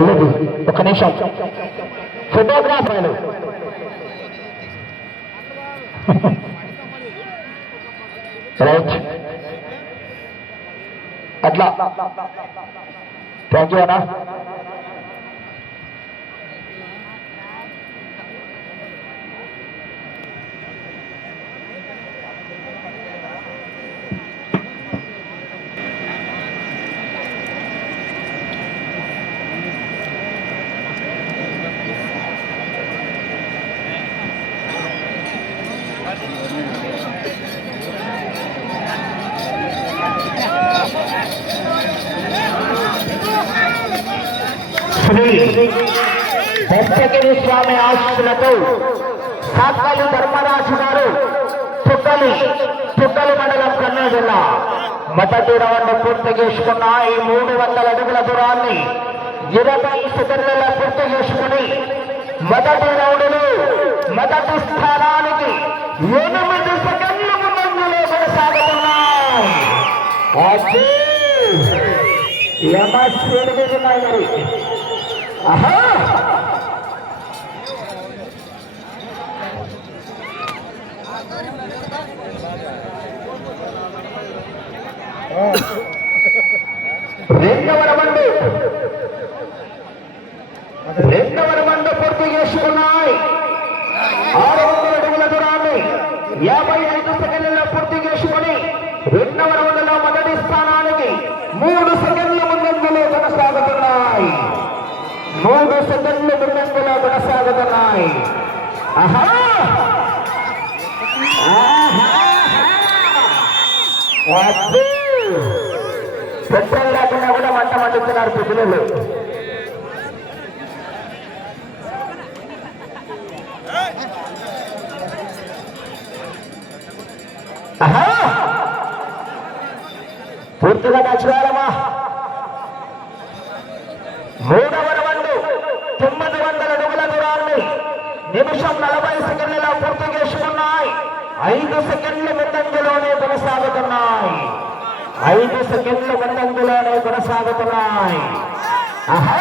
చెల్లెది ఒక నిమిషం. ఫోటోగ్రాఫర్లు. రైట్. అట్లా. థ్యాంక్ యూ అన్నా. శ్రీ దత్తగిరి స్వామి ఆశీస్సులతో సాక్కలి ధర్మరాజు గారు పుట్టలి పుట్టలి మండలం కన్నా జిల్లా మొదటి రౌండ్ పూర్తి చేసుకున్న ఈ మూడు వందల అడుగుల దూరాన్ని ఇరవై సెకండ్లలో పూర్తి చేసుకుని మొదటి రౌండ్లో మొదటి స్థానానికి ఎనిమిది సెకండ్లు ముందంజలో కొనసాగుతున్నాయి అదే మరి ఆహా రెండవ రమండు రెండవ రమండు పూర్తి చేసుకున్నాయి ఆరు వందల అడుగుల దూరాన్ని యాభై ఐదు సెకండ్లలో పూర్తి చేసుకుని రెండవ రౌండ్లో మొదటి స్థానానికి మూడు సెకండ్ల ముందంజలో కొనసాగుతున్నాయి మూడు సెకండ్లు ముందంజలో కొనసాగుతున్నాయి ఆహా అబ్బో! పెట్రోల్ లేకుండా కూడా మంట మండుతున్నారు పిల్లలు పూర్తిగా నచ్చుకోవాలమ్మా మూడవ రౌండ్ తొమ్మిది వందల అడుగుల దూరాన్ని నిమిషం నలభై సెకండ్లలో పూర్తి చేసుకున్నాయి ఐదు సెకండ్ల ముందంజలోనే కొనసాగుతున్నాయి ఐదు సెకండ్ల ముందంజలోనే కొనసాగుతున్నాయి ఆహా!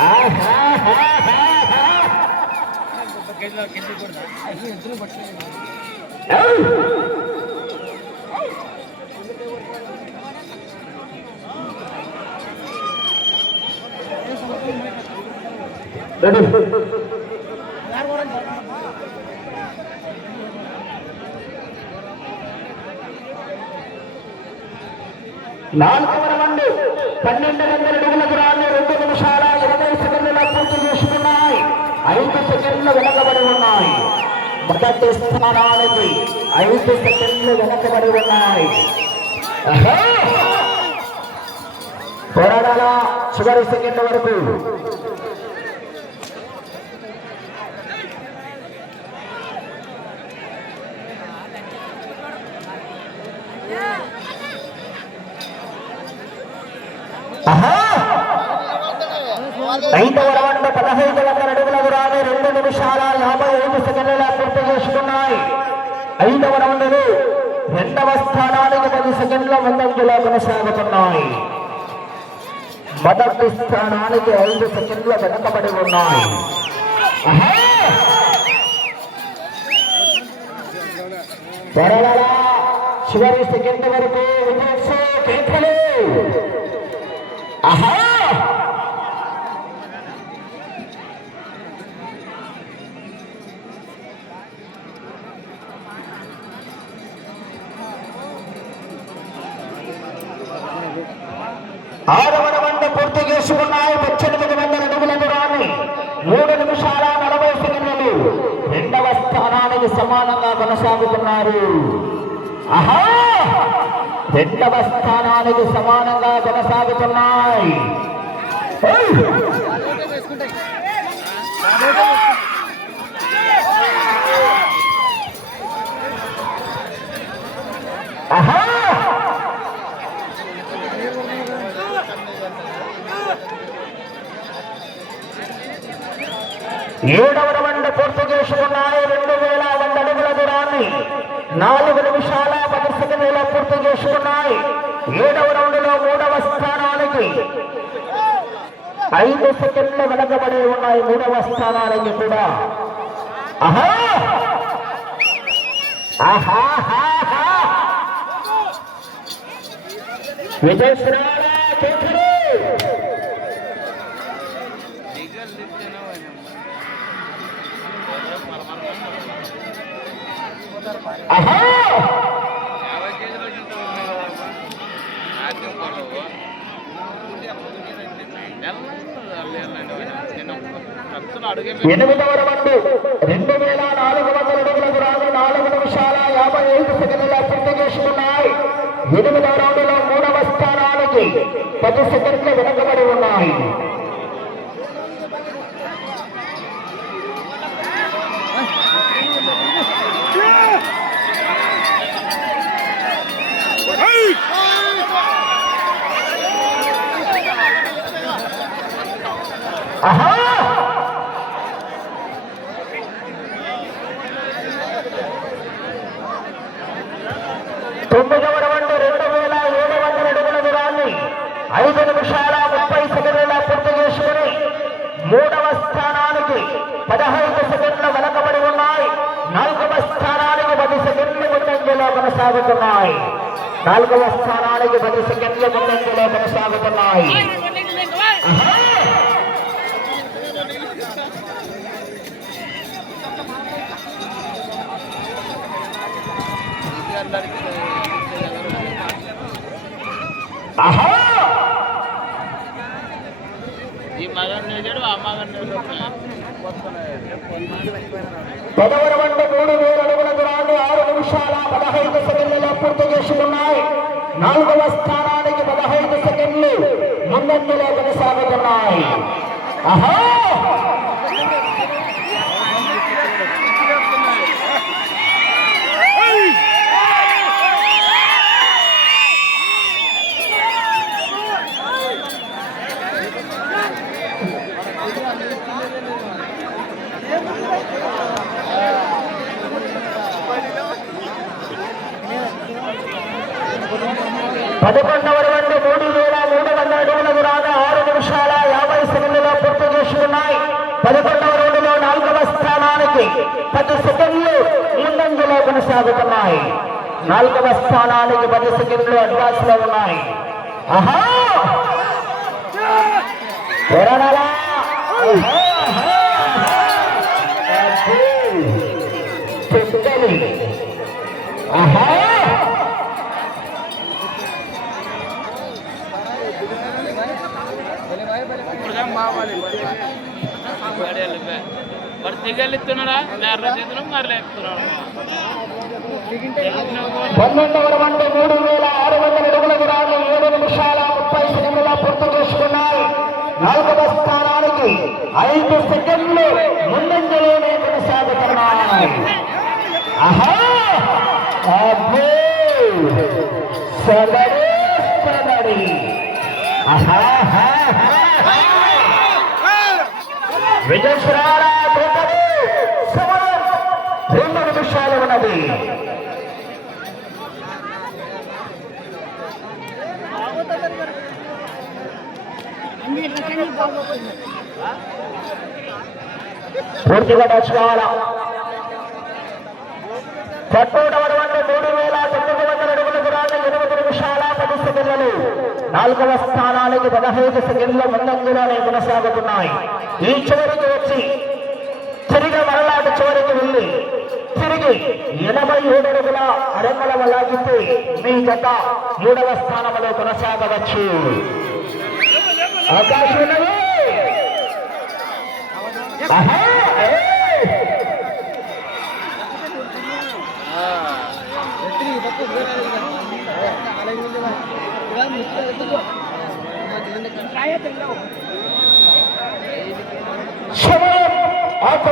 ఆహాహాహాహా! ఏయ్! రెడీ నాలుగవ రౌండ్ పన్నెండు వందల అడుగుల దూరాన్ని రెండు నిమిషాల ఇరవై సెకండ్ల పూర్తి చేసుకున్నాయి. ఐదు సెకండ్లు వెనకబడి ఉన్నాయి. మొదటి స్థానానికి ఐదు సెకండ్లు వెనకబడి ఉన్నాయి. పోరాడాల చివరి సెకండ్ వరకు? ఐదవ రౌండ్ పదహైదు వందల అడుగుల దూరాన్ని రెండు నిమిషాల యాభై ఐదు సెకండ్ల పూర్తి చేసుకున్నాయి. ఐదవ రౌండ్లు రెండవ స్థానానికి పది సెకండ్ల ముందంజలో కొనసాగుతున్నాయి. మొదటి స్థానానికి ఐదు సెకండ్ల వెనకబడి ఉన్నాయి. చివరి సెకండ్ వరకు విజయ్ కేకలు. ఆహా! ఆరవ రౌండ్ పూర్తి చేసుకున్నాయి. పద్దెనిమిది వందల అడుగుల దూరాన్ని మూడు నిమిషాల నలభై సెకండ్లు రెండవ స్థానానికి సమానంగా కొనసాగుతున్నారు. ఆహా! రెండవ స్థానానికి సమానంగా కొనసాగుతున్నాయి ఏయ్! ఆహా ఏడవ రౌండ్ పూర్తి చేసుకున్నాయి రెండు వేల వంద అడుగుల దూరాన్ని నాలుగు నిమిషాల పది సెకండ్ల పూర్తి చేసుకున్నాయి ఏడవ రౌండ్లో మూడవ స్థానానికి ఐదు సెకండ్లు వెనకబడి ఉన్నాయి మూడవ స్థానానికి కూడా. ఆహా! ఆహా విజయ శ్రీరామ చేతులు. ఆహా! ఎనిమిదవ రౌండ్ రెండు వేల నాలుగు వందల అడుగులకు రాను నాలుగు నిమిషాల యాభై ఐదు సెకండ్ల పూర్తి చేసుకున్నాయి ఎనిమిదవ రౌండ్లో మూడవ స్థానానికి పది సెకండ్లు వెనకబడి ఉన్నాయి. తొమ్మిదవ రౌండ్ రెండు వేల ఏడు వందల అడుగుల దూరాన్ని ఐదు నిమిషాల ముప్పై సెకండ్ల పూర్తి చేసుకుని మూడవ స్థానానికి పదహైదు సెకండ్లు వెనకబడి ఉన్నాయి. నాలుగవ స్థానానికి పది సెకండ్లు ముందంజలో కొనసాగుతున్నాయి. నాలుగవ స్థానానికి పది సెకండ్లు ముందంజలో కొనసాగుతున్నాయి. పదవర వంట మూడు వేల అడుగుల దూరాన్ని ఆరు నిమిషాల పదహైదు సెకండ్లలో పూర్తి చేసుకున్నాయి నాలుగవ స్థానానికి పదహైదు సెకండ్లు ముందంజలో కొనసాగుతున్నాయి. ఆహా పదకొండవ రౌండ్ మూడు వేల మూడు వందల అడుగుల దూరాన్ని ఆరు నిమిషాల యాభై సెకండ్లలో పూర్తి చేసుకున్నాయి పదకొండవ రౌండ్లో నాలుగవ స్థానానికి పది సెకండ్లు ముందంజలో కొనసాగుతున్నాయి. నాలుగవ స్థానానికి పది సెకండ్లు అడ్వాన్స్లో ఉన్నాయి ఆహా! ఆహా, చేతులు పన్నెండవ రౌండ్ మూడు వేల ఆరు వందల అడుగుల దూరాన్ని ఏడు నిమిషాల ముప్పై సెకండ్ల పూర్తి చేసుకున్నాయి నాలుగవ స్థానానికి ఐదు సెకండ్లు ముందంజలోనే కొనసాగుతున్నాయి ఆహా! అబ్బో సదడి సదడి ఆహా హా, రెండు నిమిషాలు ఉన్నది. పూర్తిగా టచ్ కావాలా మూడు వేల తొమ్మిది వందల అడుగుల దూరాన్ని ఎనిమిది నిమిషాల పది సెకండ్లు నాలుగవ స్థానానికి పదహైదు సెకండ్ల ముందంజలోనే కొనసాగుతున్నాయి. ఈ చివరికి వచ్చి మరలాట చివరికి వెళ్ళి తిరిగి ఎనభై ఏడు అడుగుల అడుగుల లాగితే మీ గత మూడవ స్థానంలో కొనసాగవచ్చు. అవకాశం ఉన్నది.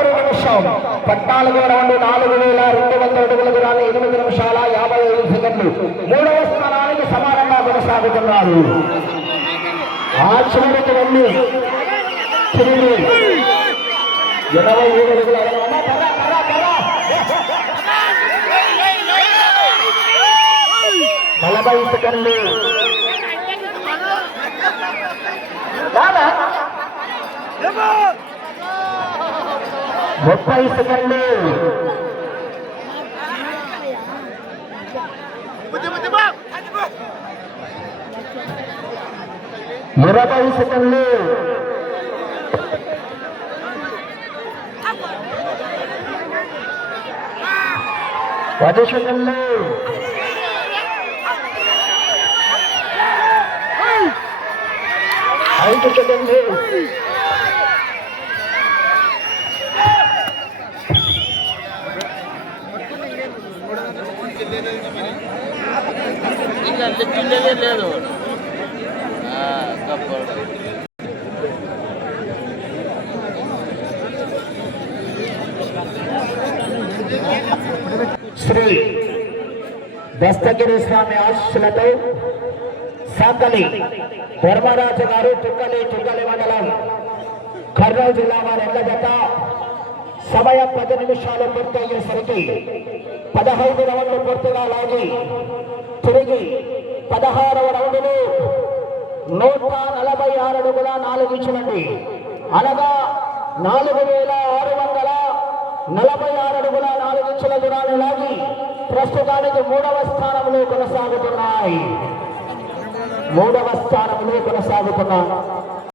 ఆఖరు నిమిషం పద్నాలుగు రౌండ్ నాలుగు వేల రెండు వందల అడుగుల దూరాన్ని ఎనిమిది నిమిషాల యాభై ఐదు సెకండ్లు మూడవ స్థానానికి సమానంగా కొనసాగుతున్నారు. ఆ చివరికి వెళ్ళి తిరిగి ఎనభై ఏడు అడుగుల అమ్మ, కర్ర, కర్ర, కర్ర. నలభై సెకండ్లు రానా? ముప్పై సెకండ్లు ఇరవై సెకండ్లు పది సెకండ్లు ఐదు సెకండ్లు ఇంకా లెక్కిండేదే లేదు ఆ, గొప్ప శ్రీ దస్తగిరి స్వామి ఆశీస్సులతో సాకలి ధర్మరాజు గారు తుక్కలి తుక్కలి మండలం కర్నూలు జిల్లా వారి ఎడ్ల జత సమయం పది నిమిషాలు పూర్తయ్యేసరికి పదహైదు రౌండ్లు పూర్తిగా లాగి తిరిగి పదహారవ రౌండ్లో నూట నలభై ఆరు అడుగుల నాలుగు ఇచ్చినండి అనగా నాలుగు వేల ఆరు వందల నలభై ఆరు అడుగుల నాలుగు ఇంచుల దూరాన్ని లాగి ప్రస్తుతానికి మూడవ స్థానంలో కొనసాగుతున్నాయి. మూడవ స్థానంలో కొనసాగుతున్నాయి